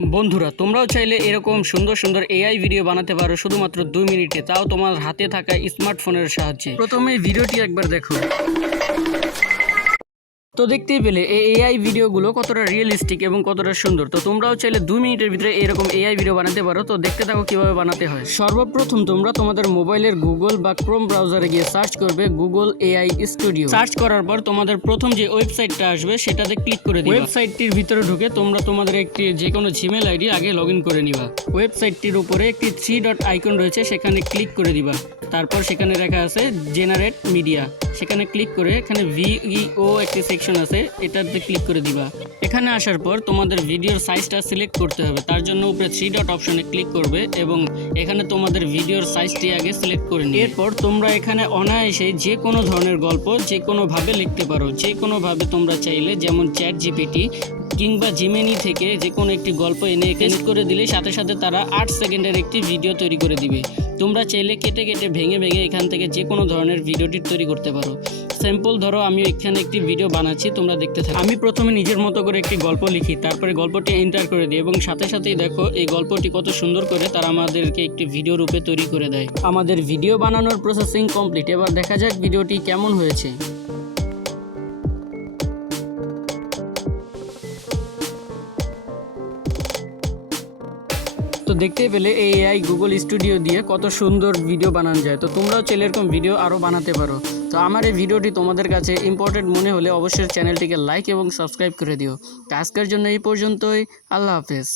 বন্ধুরা তোমরাও চাইলে এরকম সুন্দর সুন্দর এআই ভিডিও বানাতে পারো শুধুমাত্র 2 মিনিটে, তাও তোমার হাতে থাকা স্মার্টফোনের সাহায্যে। প্রথমে ভিডিওটি একবার দেখো। তো দেখতেই পেলে এই এআই ভিডিওগুলো কতটা রিয়েলিস্টিক এবং কতটা সুন্দর। তো তোমরাও চাইলে 2 মিনিটের ভিতরে এরকম এআই ভিডিও বানাতে পারো। তো দেখতে থাকো কিভাবে বানাতে হয়। সর্বপ্রথম তোমরা তোমাদের মোবাইলের গুগল বা ক্রোম ব্রাউজারে গিয়ে সার্চ করবে গুগল এআই স্টুডিও। সার্চ করার পর তোমাদের প্রথম যে ওয়েবসাইটটা আসবে সেটাতে ক্লিক করে দিবা। ওয়েবসাইটটির ভিতরে ঢুকে তোমরা তোমাদের একটি যে কোনো জিমেল আইডি আগে লগ ইন করে নিবা। ওয়েবসাইটটির উপরে একটি 3 ডট আইকন রয়েছে, সেখানে ক্লিক করে দিবা। তারপর সেখানে লেখা আছে জেনারেট মিডিয়া, সেখানে ক্লিক করে এখানে ভিইও একটি সেকশন আছে, এটাতে ক্লিক করে দিবা। এখানে আসার পর তোমাদের ভিডিওর সাইজটা সিলেক্ট করতে হবে। তার জন্য উপরে 3 ডট অপশনে ক্লিক করবে এবং এখানে তোমাদের ভিডিওর সাইজটি আগে সিলেক্ট করে নিবে। এরপর তোমরা এখানে অনায়াসে যে কোনো ধরনের গল্প যে কোনোভাবে লিখতে পারো, যে কোনোভাবে তোমরা চাইলে, যেমন চ্যাট জিপিটি কিংবা জিমেনি থেকে যে কোনো একটি গল্প এনে এখানে করে দিলে সাথে সাথে তারা 8 সেকেন্ডের একটি ভিডিও তৈরি করে দিবে। তোমরা চাইলে কেটে কেটে ভেঙে ভেঙে এখান থেকে যে কোনো ধরনের ভিডিওটি তৈরি করতে পারো। স্যাম্পল ধরো আমি এখানে একটি ভিডিও বানাচ্ছি, তোমরা দেখতে থাকো। আমি প্রথমে নিজের মতো করে একটি গল্প লিখি, তারপরে গল্পটি এন্টার করে দিই এবং সাথে সাথেই দেখো এই গল্পটি কত সুন্দর করে তারা আমাদেরকে একটি ভিডিও রূপে তৈরি করে দেয়। আমাদের ভিডিও বানানোর প্রসেসিং কমপ্লিট। এবার দেখা যাক ভিডিওটি কেমন হয়েছে। তো দেখতেই পেলে এই এআই গুগল স্টুডিও দিয়ে কত সুন্দর ভিডিও বানানো যায়। তো তোমরাও চাইলে এরকম ভিডিও আরও বানাতে পারো। তো আমার এই ভিডিওটি তোমাদের কাছে ইম্পর্টেন্ট মনে হলে অবশ্যই চ্যানেলটিকে লাইক এবং সাবস্ক্রাইব করে দিও। তো আজকের জন্য এই পর্যন্তই। আল্লাহ হাফেজ।